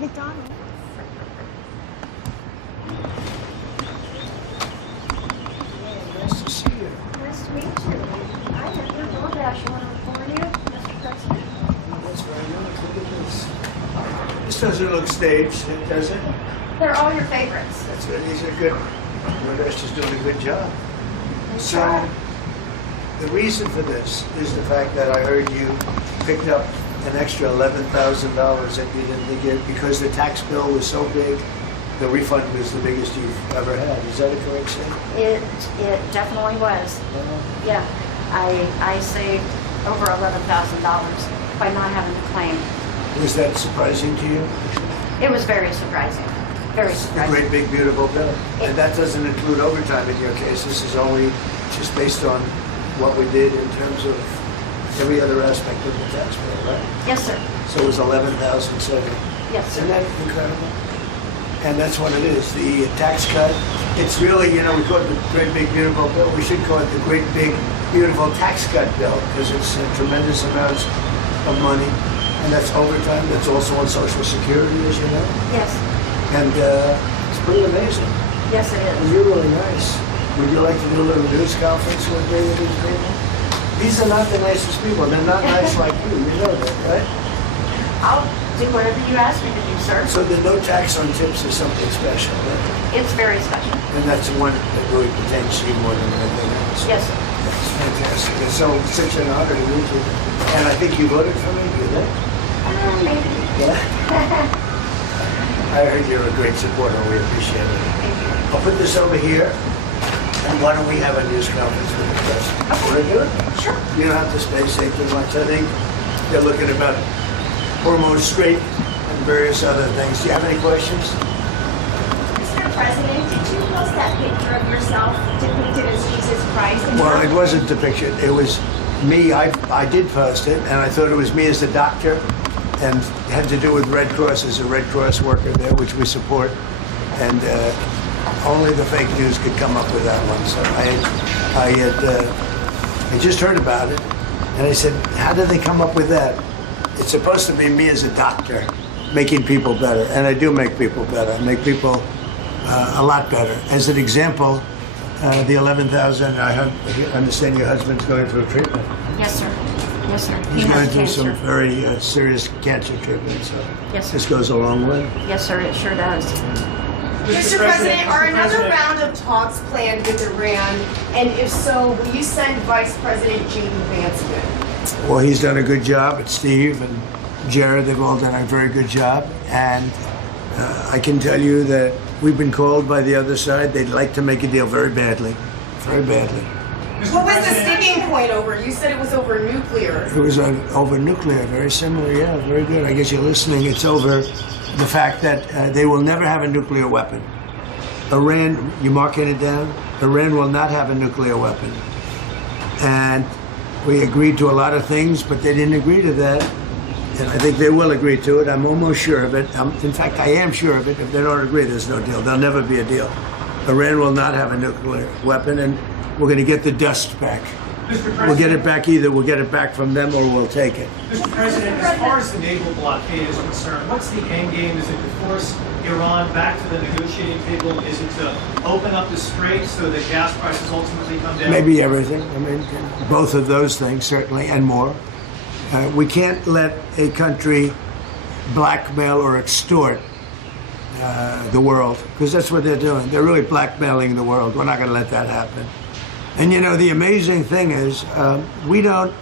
McDonald's. Nice to see you. Nice to meet you. I have your DoorDash order for you, Mr. President. That's very nice. Look at this. This doesn't look staged, does it? They're all your favorites. That's good. These are good. DoorDash is doing a good job. So, the reason for this is the fact that I heard you picked up an extra $11,000 that you didn't get because the tax bill was so big. The refund was the biggest you've ever had. Is that a correct statement? It definitely was. Yeah, I saved over $11,000 by not having to claim. Was that surprising to you? It was very surprising. Very A surprising. great big beautiful bill. And that doesn't include overtime in your case. This is only just based on what we did in terms of every other aspect of the tax bill, right? Yes, sir. So it was 11,007. Yes, sir. Isn't that incredible? And that's what it is. The tax cut, it's really, you know, we call it the great big beautiful bill. We should call it the great big beautiful tax cut bill because it's tremendous amounts of money. And that's overtime. That's also on Social Security, as you know. Yes. And it's pretty amazing. Yes, it And is. you're really nice. Would you like to do a little news conference with me with these people? These are not the nicest people. They're not nice like you. You know that, right? I'll do whatever you ask me to do, sir. So the no tax on tips is something special, right? It's very special. And that's one that really pertains to you more than anything else. Yes, sir. It's fantastic. It's so such an honor to meet you. And I think you voted for me, you know? Maybe. Yeah. I heard you're a great supporter. We appreciate it. Thank you. I'll put this over here. And why don't we have a news conference with the press? Want to do it? Sure. You don't have to stay safe too much. I think they're looking about hormone straight and various other things. Do you have any questions? Mr. President, did you post that picture of yourself depicted as Jesus Christ? Well, it wasn't depicted. It was me. I did post it, and I thought it was me as the doctor, and it had to do with Red Cross as a Red Cross worker there, which we support. And only the fake news could come up with that one. So I just heard about it, and I said, how did they come up with that? It's supposed to be me as a doctor, making people better, and I do make people better. I make people a lot better. As an example, the 11,000. I understand your husband's going through treatment. Yes, sir. Yes, sir. He's He going has through cancer. some very serious cancer treatment. So Yes, sir. this goes a long way. Yes, sir. It sure does. Mr. President, are another round of talks planned with Iran? And if so, will you send Vice President J.D. Vance with? Well, he's done a good job. It's Steve and Jared. They've all done a very good job. And I can tell you that we've been called by the other side. They'd like to make a deal very badly. Very badly. What was the sticking point over? You said it was over nuclear. It was over nuclear. Very similar. Yeah, very good. I guess you're listening. It's over the fact that they will never have a nuclear weapon. Iran, you marking it down? Iran will not have a nuclear weapon. And we agreed to a lot of things, but they didn't agree to that. And I think they will agree to it. I'm almost sure of it. In fact, I am sure of it. If they don't agree, there's no deal. There'll never be a deal. Iran will not have a nuclear weapon, and we're going to get the dust back. We'll get it back either. We'll get it back from them or we'll take it. Mr. President, as far as the naval blockade is concerned, what's the end game? Is it to force Iran back to the negotiating table? Is it to open up the strait so that gas prices ultimately come down? Maybe everything. I mean, both of those things, certainly, and more. We can't let a country blackmail or extort the world, because that's what they're doing. They're really blackmailing the world. We're not going to let that happen. And you know, the amazing thing is, we don't,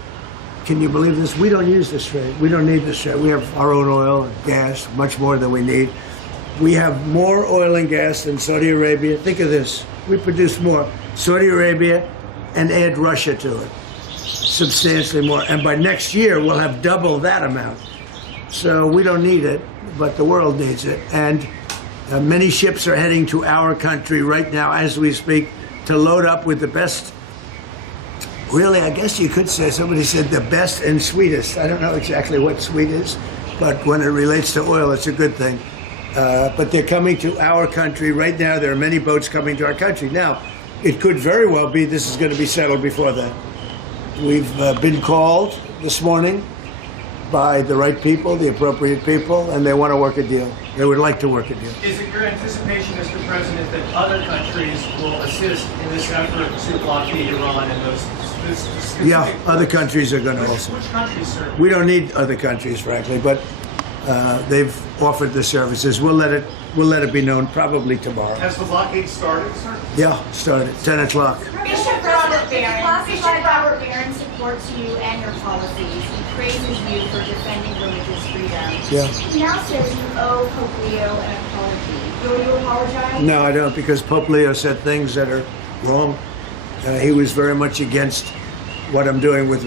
can you believe this? We don't use the strait. We don't need the strait. We have our own oil and gas, much more than we need. We have more oil and gas than Saudi Arabia. Think of this. We produce more. Saudi Arabia, and add Russia to it. Substantially more. And by next year, we'll have double that amount. So we don't need it, but the world needs it. And many ships are heading to our country right now as we speak to load up with the best, really, I guess you could say, somebody said the best and sweetest. I don't know exactly what sweet is, but when it relates to oil, it's a good thing. But they're coming to our country right now. There are many boats coming to our country. Now, it could very well be this is going to be settled before then. We've been called this morning by the right people, the appropriate people, and they want to work a deal. They would like to work a deal. Is it your anticipation, Mr. President, that other countries will assist in this effort to blockade Iran and those specific... Yeah, other countries are going to also. Which countries, sir? We don't need other countries, frankly, but they've offered the services. We'll let it be known probably tomorrow. Has the blockade started, sir? Yeah, started 10 o'clock. Bishop Robert Barron. Classified Robert Barron supports you and your policies. He praises you for defending religious freedom. Yeah. He now says you owe Pope Leo an apology. Will you apologize? No, I don't, because Pope Leo said things that are wrong. He was very much against what I'm doing with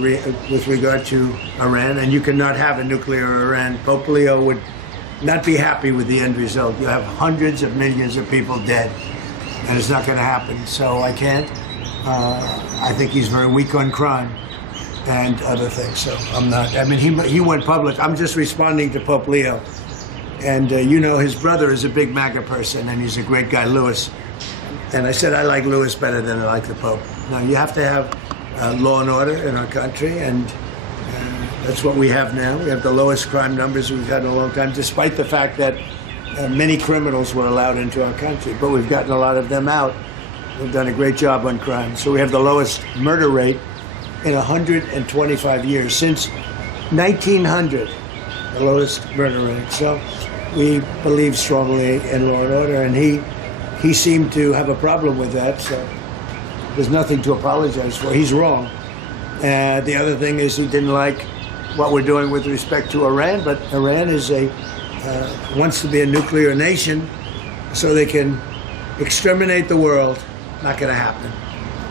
regard to Iran, and you cannot have a nuclear Iran. Pope Leo would not be happy with the end result. You have hundreds of millions of people dead, and it's not going to happen. So I can't. I think he's very weak on crime and other things. So I'm not. I mean, he went public. I'm just responding to Pope Leo, and you know, his brother is a big MAGA person, and he's a great guy, Louis. And I said I like Louis better than I like the Pope. Now you have to have law and order in our country, and that's what we have now. We have the lowest crime numbers we've had in a long time, despite the fact that many criminals were allowed into our country, but we've gotten a lot of them out. We've done a great job on crime. So we have the lowest murder rate in 125 years, since 1900, the lowest murder rate. So we believe strongly in law and order, and he seemed to have a problem with that, so there's nothing to apologize for. He's wrong. The other thing is he didn't like what we're doing with respect to Iran, but Iran is wants to be a nuclear nation so they can exterminate the world. Not going to happen.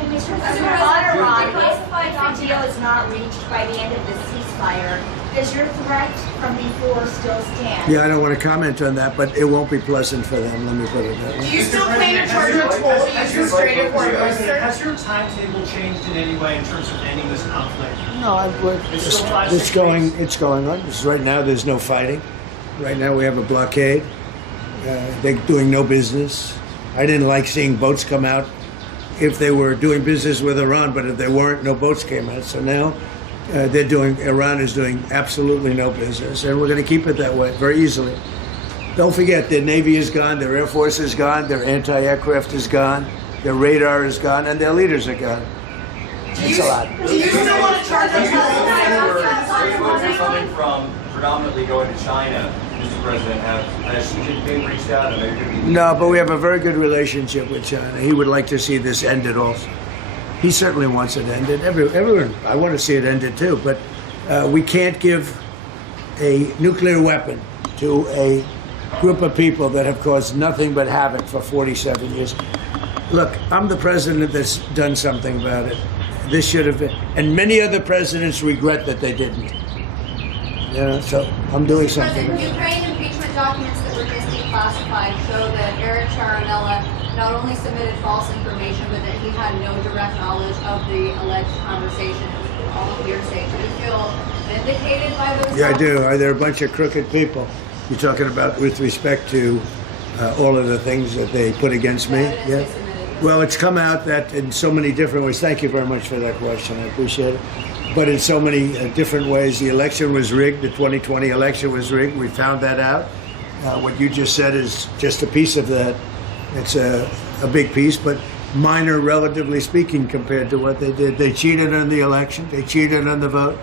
And Mr. President, on Iran, the classified deal is not reached by the end of the ceasefire. Does your threat from before still stand? Yeah, I don't want to comment on that, but it won't be pleasant for them. Let me put it that Do way. you still plan to charge a toll to use restraining order, sir? Has your timetable changed in any way in terms of ending this conflict? No, it's going on. Right now, there's no fighting. Right now, we have a blockade. They're doing no business. I didn't like seeing boats come out if they were doing business with Iran, but if they weren't, no boats came out. So now Iran is doing absolutely no business, and we're going to keep it that way very easily. Don't forget, their Navy is gone, their Air Force is gone, their anti-aircraft is gone, their radar is gone, and their leaders are gone. It's a lot. Do you still want to charge a toll? Coming from predominantly going to China, Mr. President, has Xi Jinping reached out and maybe... No, but we have a very good relationship with China. He would like to see this ended also. He certainly wants it ended. Everyone, I want to see it ended too, but we can't give a nuclear weapon to a group of people that have caused nothing but havoc for 47 years. Look, I'm the president that's done something about it. This should have been, and many other presidents regret that they didn't. Yeah, so I'm doing something. President, Ukraine impeachment documents that were just declassified show that Eric Charinella not only submitted false information, but that he had no direct knowledge of the alleged conversation. It was all hearsay. Do you feel vindicated by those? Yeah, I do. They're a bunch of crooked people. You're talking about with respect to all of the things that they put against me? Yeah. Well, it's come out that in so many different ways. Thank you very much for that question. I appreciate it. But in so many different ways, the election was rigged. The 2020 election was rigged. We found that out. What you just said is just a piece of that. It's a big piece, but minor, relatively speaking, compared to what they did. They cheated on the election. They cheated on the vote.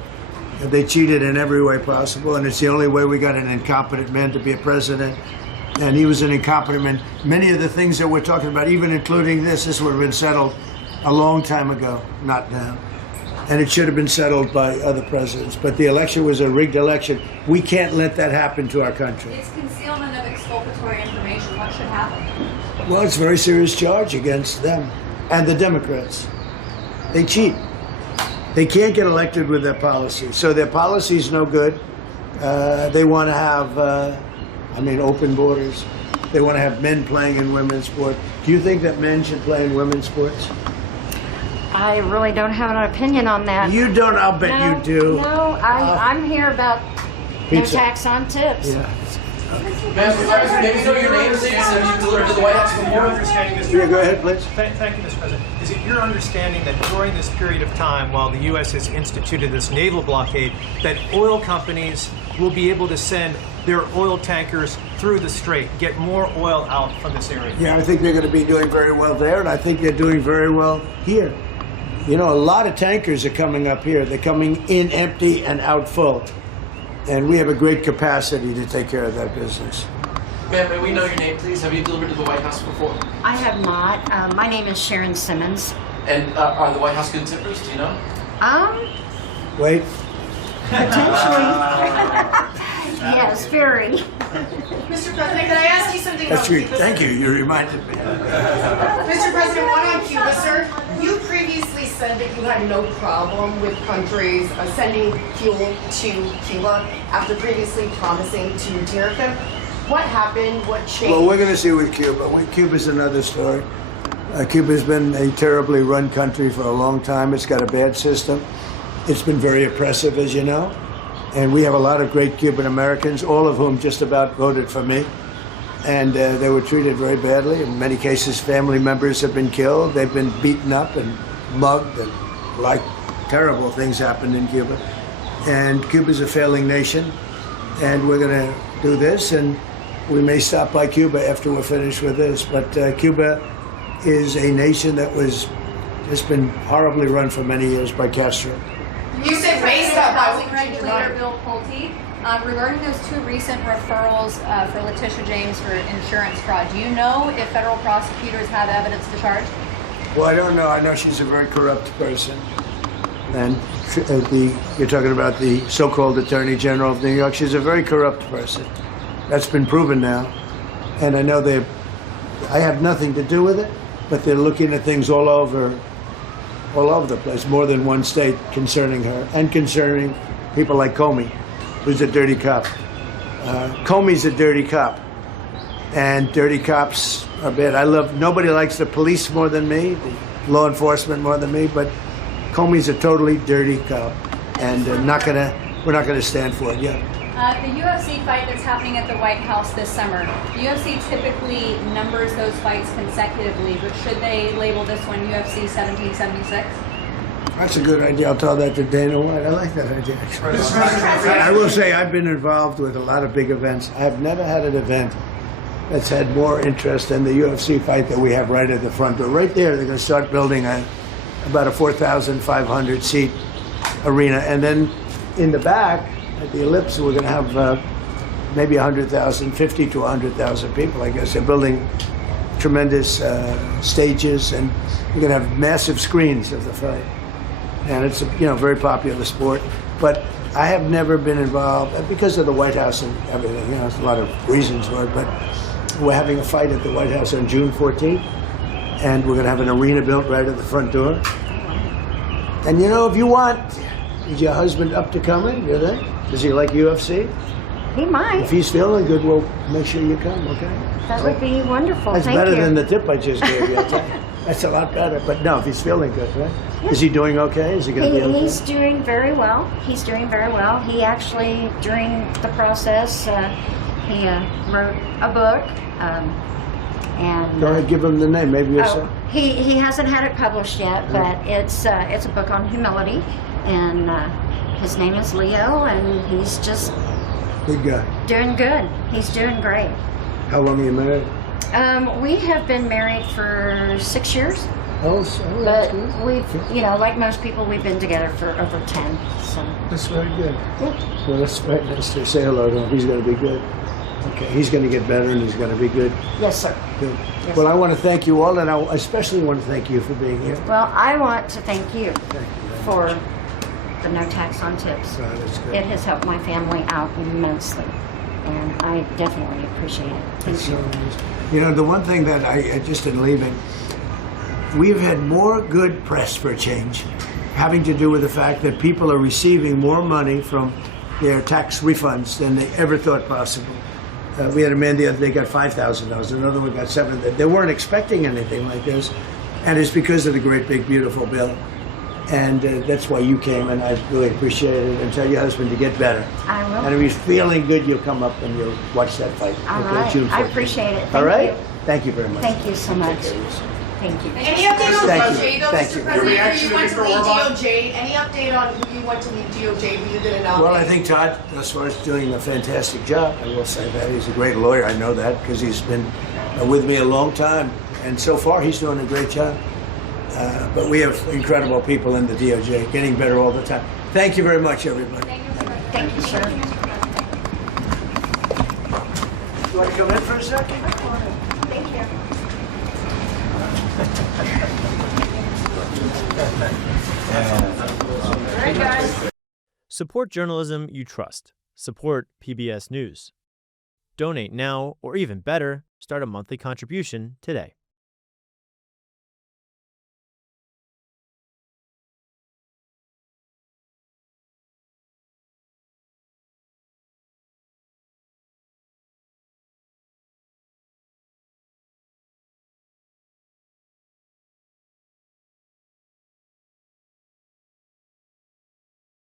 They cheated in every way possible, and it's the only way we got an incompetent man to be a president. And he was an incompetent man. Many of the things that we're talking about, even including this would have been settled a long time ago, not now. And it should have been settled by other presidents. But the election was a rigged election. We can't let that happen to our country. It's concealment of exculpatory information. What should happen? Well, it's a very serious charge against them and the Democrats. They cheat. They can't get elected with their policy. So their policy is no good. They want to have, open borders. They want to have men playing in women's sport. Do you think that men should play in women's sports? I really don't have an opinion on that. You don't, I'll bet you do. No, I'm here about no Pizza. tax on tips. Yeah. Ma'am, maybe know your name, please. Have you delivered to the White House Your before? understanding, Mr. Yeah, go ahead, please. Thank you, Mr. President. Is it your understanding that during this period of time, while the U.S. has instituted this naval blockade, that oil companies will be able to send their oil tankers through the strait, get more oil out from this area? Yeah, I think they're going to be doing very well there, and I think they're doing very well here. You know, a lot of tankers are coming up here. They're coming in empty and out full. And we have a great capacity to take care of that business. Ma'am, may we know your name, please? Have you delivered to the White House before? I have not. My name is Sharon Simmons. And are the White House good tippers? Do you know? Wait. Potentially. Yes, very. Mr. President, can I ask you something That's about great. Cuba? Thank you. You reminded me. Mr. President, one on Cuba, sir. You previously said that you had no problem with countries sending fuel to Cuba after previously promising to tariff them. What happened? What changed? Well, we're going to see with Cuba. Cuba's another story. Cuba's been a terribly run country for a long time. It's got a bad system. It's been very oppressive, as you know. And we have a lot of great Cuban Americans, all of whom just about voted for me. And they were treated very badly. In many cases, family members have been killed. They've been beaten up and mugged, and like terrible things happened in Cuba. And Cuba's a failing nation. And we're going to do this, and we may stop by Cuba after we're finished with this. But Cuba is a nation that was just been horribly run for many years by Castro. You said raised up. Housing regulator Bill Pulte, regarding those two recent referrals for Letitia James for insurance fraud, do you know if federal prosecutors have evidence to charge? Well, I don't know. I know she's a very corrupt person. And you're talking about the so-called Attorney General of New York. She's a very corrupt person. That's been proven now. And I know I have nothing to do with it, but they're looking at things all over the place, more than one state concerning her, and concerning people like Comey, who's a dirty cop. Comey's a dirty cop, and dirty cops are bad. Nobody likes the police more than me, the law enforcement more than me, but Comey's a totally dirty cop, and we're not gonna stand for it yet. The UFC fight that's happening at the White House this summer, the UFC typically numbers those fights consecutively, but should they label this one UFC 1776? That's a good idea. I'll tell that to Dana White. I like that idea, actually. I will say I've been involved with a lot of big events. I have never had an event that's had more interest than the UFC fight that we have right at the front door. Right there, they're going to start building about a 4,500 seat arena. And then in the back, at the Ellipse, we're going to have maybe 100,000, 50 to 100,000 people, I guess. They're building tremendous stages, and we're going to have massive screens of the fight. And it's a very popular sport. But I have never been involved, because of the White House and everything. There's a lot of reasons for it, but we're having a fight at the White House on June 14th, and we're going to have an arena built right at the front door. And if you want, is your husband up to coming? You think? Does he like UFC? He might. If he's feeling good, we'll make sure you come, okay? That would be wonderful. That's Thank better you. than the tip I just gave you. That's a lot better. But no, if he's feeling good, right? Yeah. Is he doing okay? Is he going to be okay? He's doing very well. He's doing very well. He actually, during the process, he wrote a book. And Go ahead, give him the name. Maybe you'll say. He hasn't had it published yet, but it's a book on humility, and his name is Leo, and he's just Good guy. doing good. He's doing great. How long are you married? We have been married for 6 years, Oh, that's but good. we've, like most people, we've been together for over 10. So That's very good. yeah. Well, that's right. Nice to say hello to him. He's going to be good. Okay, he's going to get better, and he's going to be good. Yes, sir. Good. Yes, Well, sir. I want to thank you all, and I especially want to thank you for being here. Well, I want to thank you Thank you very for much. the no tax on tips. That's good. It has helped my family out immensely, and I definitely appreciate it. Thank It's you. so nice. The one thing that I just in leaving, we've had more good press for a change, having to do with the fact that people are receiving more money from their tax refunds than they ever thought possible. We had a man the other day got $5,000, another one got $7,000. They weren't expecting anything like this, and it's because of the great big beautiful bill. And that's why you came, and I really appreciate it. And tell your husband to get better. I will. And if he's feeling good, you'll come up and you'll watch that fight. All Okay, right. June I 14th. appreciate it. All Thank right? you. Thank you very much. Thank you so much. Take care of yourself. Thank you. Any update on Thank you. DOJ though, Thank Mr. you. President? Who you went to lead DOJ? Any update on who you went to lead DOJ? We did an update. Well, I think Todd, thus far, is doing a fantastic job. I will say that. He's a great lawyer. I know that because he's been with me a long time. And so far, he's doing a great job. But we have incredible people in the DOJ, getting better all the time. Thank you very much, everybody. Thank you, sir. You want to come in for a second? Thank you. Support journalism you trust. Support PBS News. Donate now, or even better, start a monthly contribution today.